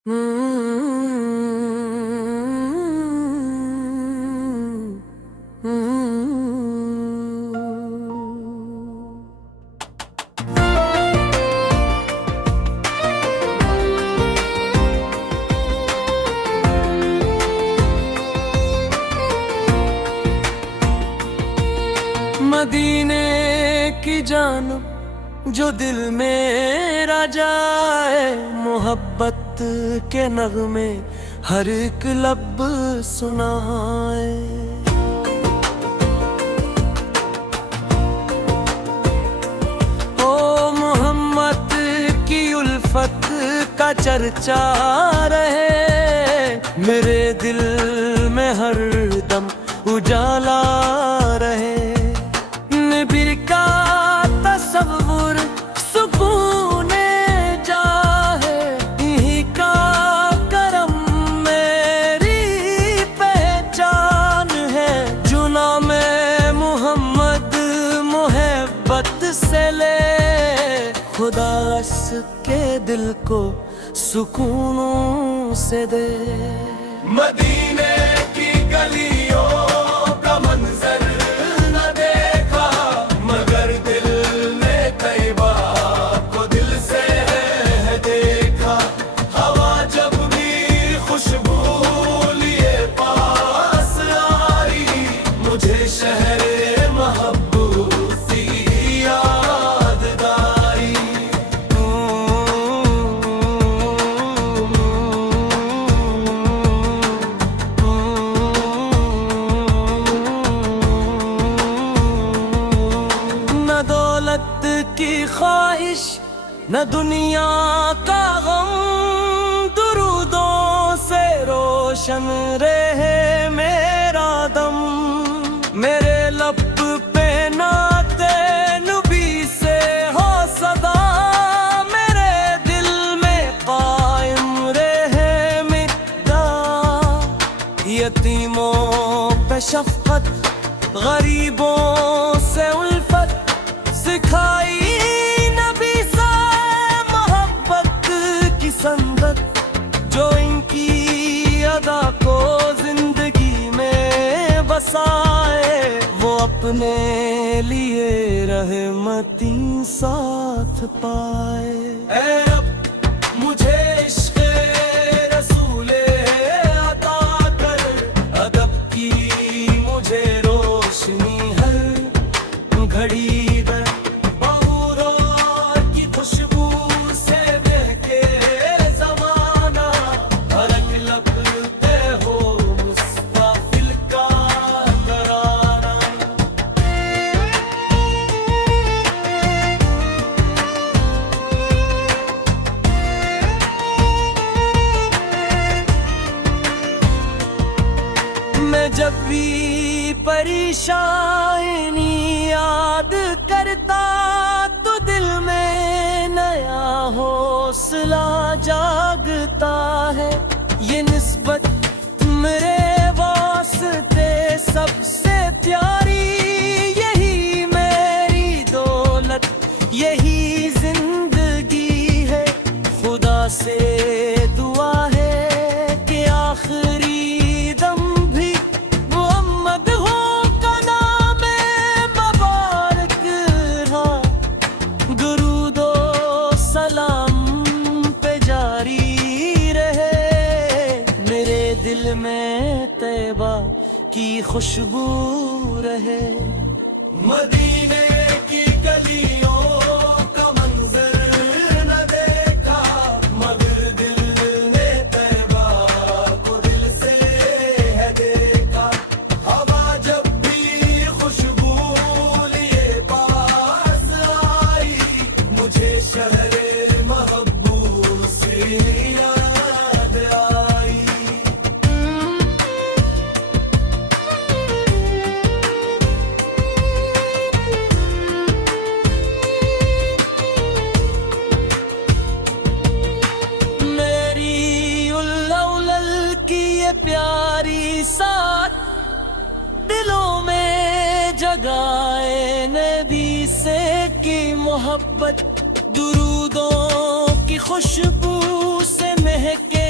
मदीने की जानब जो दिल मेरा जाए, मोहब्बत के नगमे हर एक लब सुनाए। ओ मोहम्मद की उल्फत का चर्चा रहे, मेरे दिल में हर दम उजाला रहे। नबी का तसव्वुर सुकूने जाहे, इन्हीं का करम मेरी पहचान है। जुना में मोहम्मद मोहब्बत से ले, खुदा के दिल को सुकूनों से दे। मदीने की गलियों का मंजर न देखा, मगर दिल ने तैयबा को दिल से है देखा। हवा जब भी खुशबू लिए पास आई, मुझे शहर महबूबी याद आई। की ख्वाहिश न दुनिया का गम, दुरूदों से रोशन रहे मेरा दम। मेरे लब पे नाते नबी से हो सदा, मेरे दिल में कायम रहे मिदा। यतीमों पे शफकत, गरीबों से उल्फत सिखाई नबी से मोहब्बत की संगत। जो इनकी अदा को जिंदगी में बसाए, वो अपने लिए रहमती साथ पाए। ऐ रब मुझे इश्क़ रसूले अता कर, अदब की मुझे रोशनी हर घड़ी। जब भी परेशानी याद करता, तो दिल में नया हौसला जागता है। ये निस्बत मेरे वास्ते सबसे प्यारी, यही मेरी दौलत, यही जिंदगी है। खुदा से दुआ है कि आखिरी में तैयबा की खुशबू रहे। मदीने की गलियों का मंजर न देखा, मगर दिल ने तैयबा को दिल से है देखा। हवा जब भी खुशबू लिए पास आई, मुझे शहर महबूबी याद आई। प्यारी साथ दिलों में जगाए, नबी से की मोहब्बत, दुरूदों की खुशबू से महके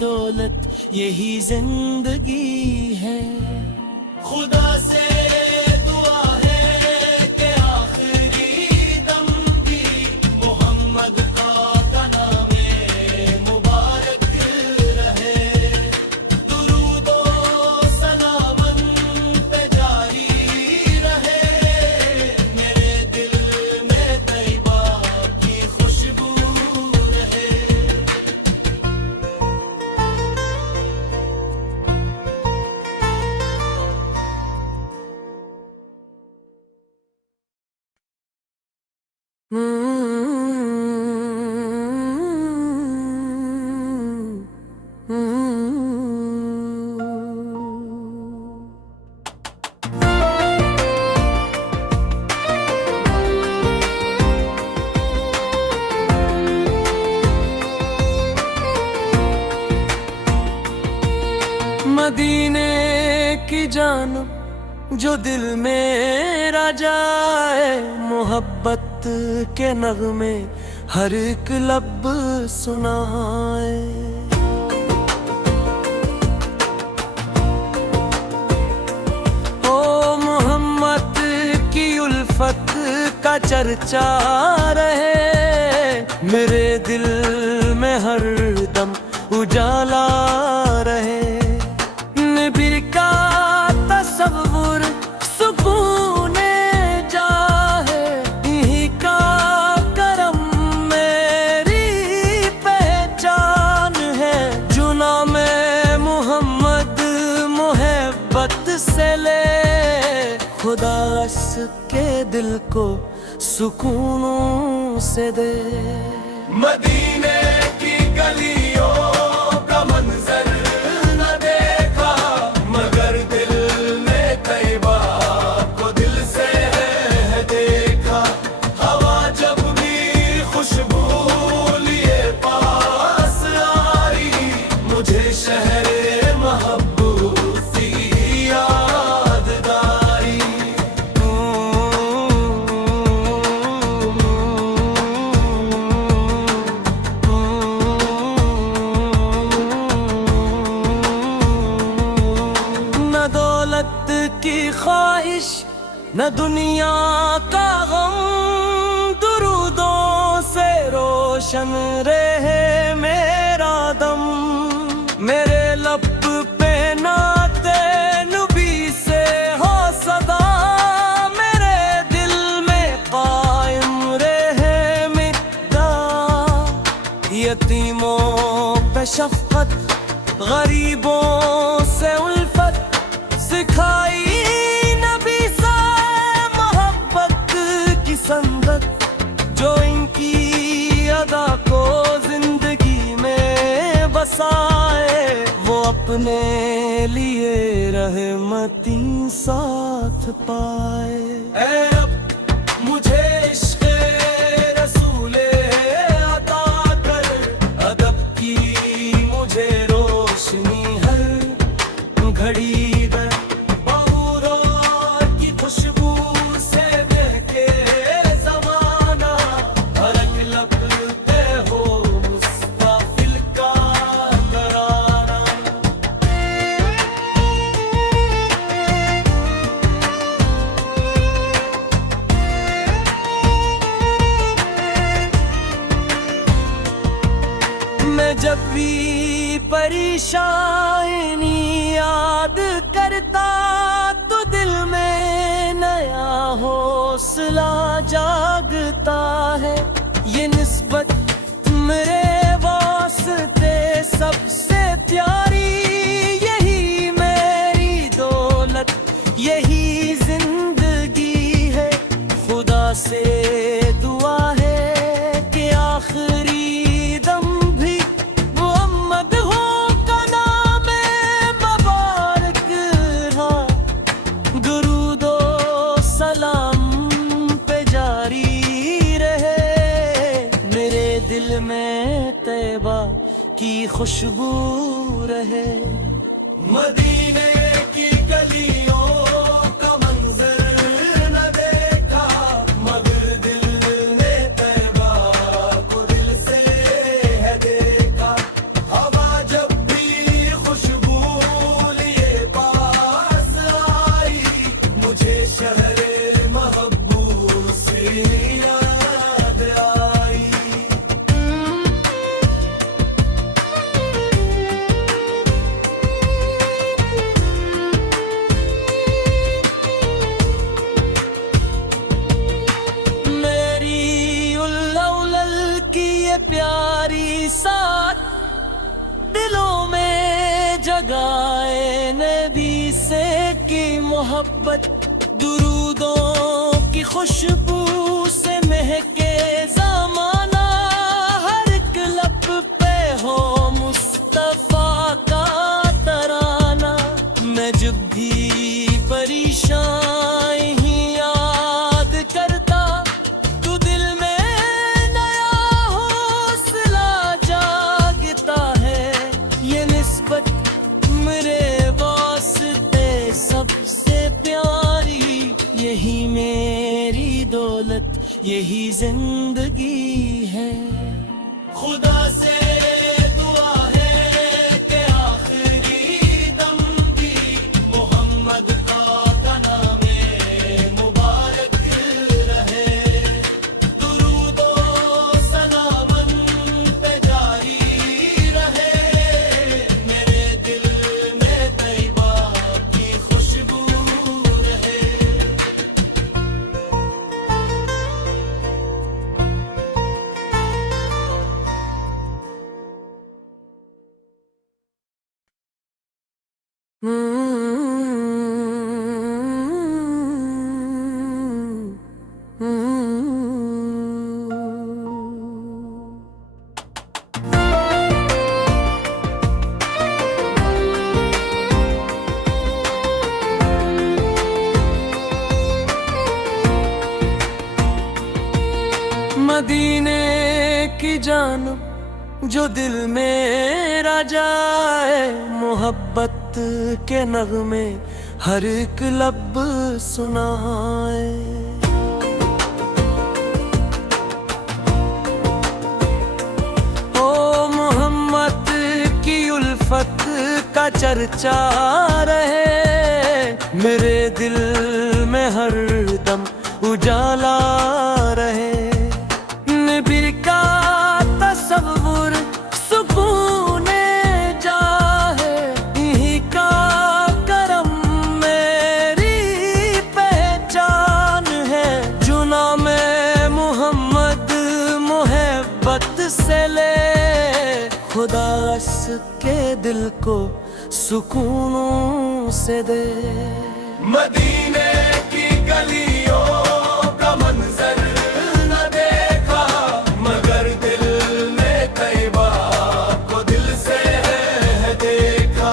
दौलत यही जिंदगी है। खुदा से दुआ है कि आखिरी दम भी मोहम्मद का नामे मुबारक रहे। दुरूदो सलामन पे जारी रहे, मेरे दिल में तैयबा की खुशबू रहे। मदीने की जानब जो दिल मेरा जाए, मोहब्बत के नगमे हर एक लब सुनाए। ओ मोहम्मद की उल्फत का चर्चा रहे, मेरे दिल में हर दम उजाला रहे। निबिर का तसव्वुर सुकूने जाहे, इन्हीं का करम मेरी पहचान है। जुना में मोहम्मद मोहब्बत से ले, खुदा के दिल को सुकूनों से दे। मदीने की गलियों का मंजर न देखा, मगर दिल में तैयबा को दिल से है देखा। हवा जब भी खुशबू लिए पास आई, मुझे शहर महबूबी याद आई। न दौलत की ख्वाहिश न दुनिया का गम, दुरूदों से रोशन रहे मेरा दम। मेरे लब पे नाते नबी से हो सदा, मेरे दिल में कायम रहे मिदा। यतीमों पे शफकत, गरीबों से उल्फत, सिखाई नबी से मोहब्बत की संगत। जो इनकी अदा को जिंदगी में बसाए, वो अपने लिए रहमती साथ पाए। ऐ रब मुझे इश्क़े रसूले अता कर, अदब की मुझे रोशनी हर घड़ी में। बहुरों की खुशबू से महके ज़माना, हर एक लब पे हो मुस्तक़बिल का तराना। मैं जब भी परेशानी याद करता, तो दिल में नया हौसला जागता है। ये निस्बत मेरे वास्ते सबसे प्यारी, यही मेरी दौलत यही जिंदगी है। खुदा से दुआ है कि आखिरी दम भी मोहम्मद हो का नामे मुबारक रहा। दुरूदो सलाम पे जारी रहे, मेरे दिल में तैयबा की खुशबू रहे। मदीने की गलियों का मंजर न देखा, मगर दिल ने तैयबा को दिल से है देखा। हवा जब जगाए नबी से की मोहब्बत, दुरूदों की खुशबू से महके ज़माना, हर एक लब पे हो मुस्तफा का तराना। मैं जब भी परेशान ही याद करता, तो दिल में नया हौसला जागता है। ये निस्बत मेरे वास्ते सबसे प्यारी, यही मेरी दौलत, यही जिंदगी है। खुदा से दुआ है कि आखिरी दम भी मोहम्मद का नामे मुबारक रहे। दुरूदो सलाम पे जारी रहे, मेरे दिल में तैयबा की खुशबू रहे। मदीने की जानब जो दिल मेरा जाए, मोहब्बत के नगमे हर एक लब सुनाए। ओ मोहम्मद की उल्फत का चर्चा रहे, मेरे दिल में हर दम उजाला रहे। नबी का तसव्वुर सुकूने जाहे, इन्हीं का करम मेरी पहचान है। जुना में मोहम्मद मोहब्बत से ले, खुदा के दिल को सुकूनों से दे। मदीने की गलियों का मंजर न देखा, मगर दिल में तैयबा को दिल से है देखा।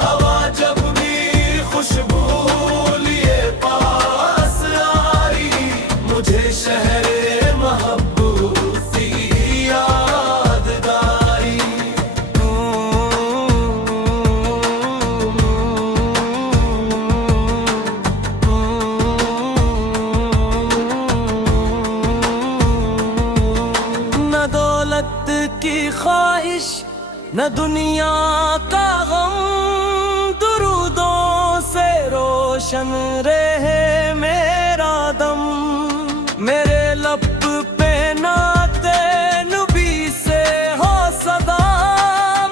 हवा जब भी खुशबू लिए पास आई, मुझे शहर महबूब की याद आई। न दौलत की ख्वाहिश न दुनिया का गम, दुरूदों से रोशन रहे मेरा दम। मेरे लब पे नाते नबी से हो सदा,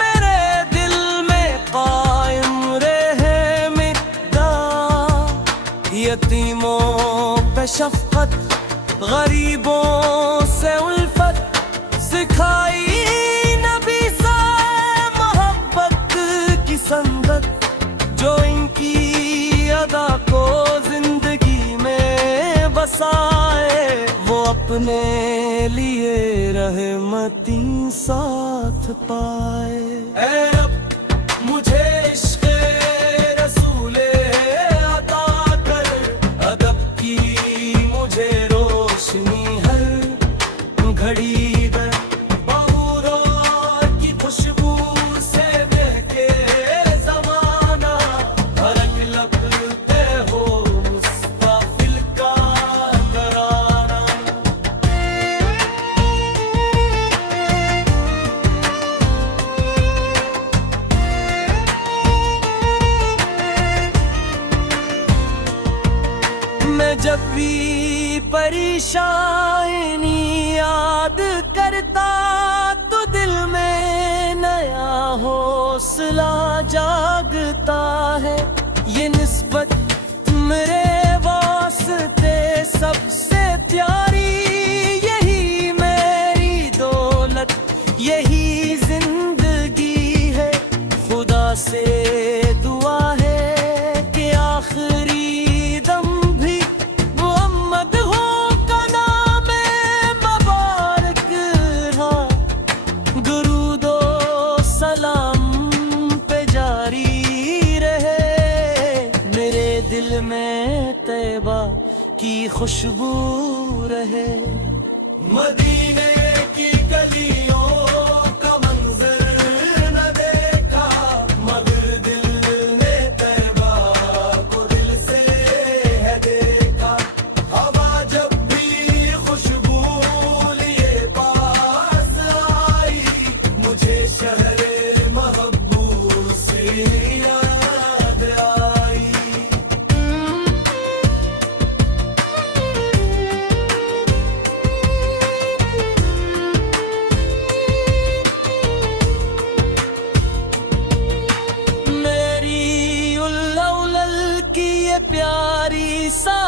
मेरे दिल में कायम रहे मिदा। यतीमों पे शफकत, गरीबों से उल्फत, सिखाई नबी से मोहब्बत की संगत। जो इनकी अदा को जिंदगी में बसाए, वो अपने लिए रहमती साथ पाए। ऐ रब मुझे इश्क़ रसूले अता कर, अदब की मुझे रोशनी हर घड़ी में। बहूरों की खुशबू से महके ज़माना, हर एक लब पे हो मुस्तफ़िल का तराना। मैं जब भी परेशानी याद करता, तो दिल में नया हौसला जागता है। ये निस्बत मेरे वास्ते सबसे प्यारी, यही मेरी दौलत, यही जिंदगी है। खुदा से दुआ है कि आखिरी दम भी मोहम्मद हो का नाम मुबारक रहा। दुरूदो सलाम पे जारी रहे, मेरे दिल में तैबा की खुशबू रहे। मदीने की गलियों का मंजर न देखा, मगर दिल ने तैबा को दिल से है देखा। हवा जब भी खुशबू लिए पास आई, मुझे शहरे महबूब से याद आई। मेरी उल्लल की ये प्यारी सा